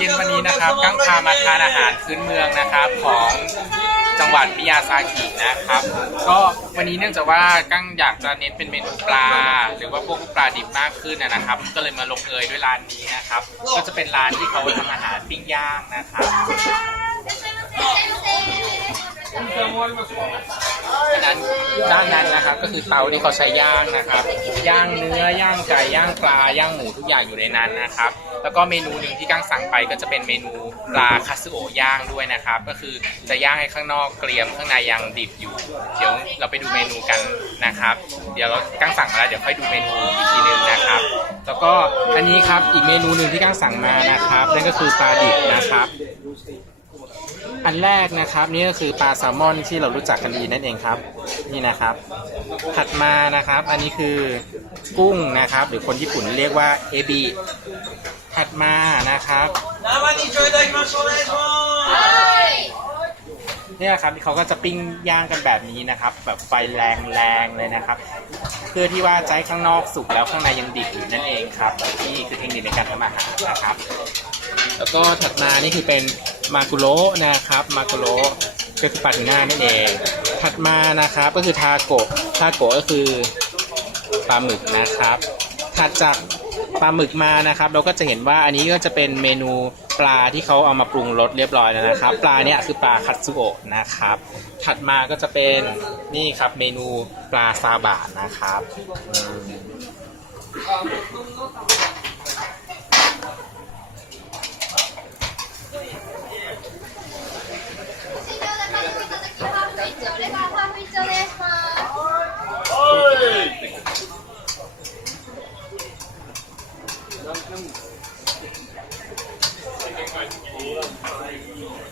เย็นวันนี้นะครับกั้งพามาทานอาหารพื้นเมืองนะครับของจังหวัดมิยาซากินะครับ ก็วันนี้เนื่องจากว่ากั้งอยากจะเน้นเป็นเมนูปลา หรือว่าพวกปลาดิบมากขึ้นนะครับ ก็เลยมาลงเอยด้วยร้านนี้นะครับ ก็จะเป็นร้านที่เขาทำอาหารปิ้งย่างนะครับ นั้นด้านนั้นนะครับ ก็คือเตาที่เขาใช้ย่างนะครับ ย่างเนื้อย่างไก่ย่างปลาย่างหมูทุกอย่างอยู่ในนั้นนะครับ แล้วก็เมนูหนึ่งที่กั้งสั่งไปก็จะเป็นเมนูปลาคาสึโอย่างด้วยนะครับ ก็คือจะย่างให้ข้างนอกเกรียมข้างในยังดิบอยู่ เดี๋ยวเราไปดูเมนูกันนะครับ เดี๋ยวเรากังสั่งมาแล้วเดี๋ยวค่อยดูเมนูอีกทีหนึงนะครับ แล้วก็อันนี้ครับอีกเมนูหนึ่งที่กั้งสั่งมานะครับนั่นก็คือปลาดิบนะครับ อันแรกนะครับนี่ก็คือปลาแซลมอนที่เรารู้จักกันดีนั่นเองครับ นี่นะครับ ถัดมานะครับ อันนี้คือกุ้งนะครับ หรือคนญี่ปุ่นเรียกว่าเอบีถัดมานะครับนี่นะครับเขาก็จะปิ้งย่างกันแบบนี้นะครับ แบบไฟแรงแรงเลยนะครับ เพื่อที่ว่าใจข้างนอกสุกแล้วข้างในยังดิบอยู่นั่นเองครับนี่คือเทคนิคในการทำอาหารนะครับ แล้วก็ถัดมานี่คือเป็น มากุโระนะครับ มากุโระก็คือปาทูน่านั่นเอง ถัดมานะครับ ก็คือทาโกะ ทาโกะก็คือปลาหมึกนะครับ ถัดจากปลาหมึกมานะครับ เราก็จะเห็นว่าอันนี้ก็จะเป็นเมนูปลาที่เขาเอามาปรุงรสเรียบร้อยแล้วนะครับ ปลาเนี่ยคือปลาคัตสึโอะนะครับ ถัดมาก็จะเป็นนี่ครับเมนูปลาซาบะนะครับ อืมอ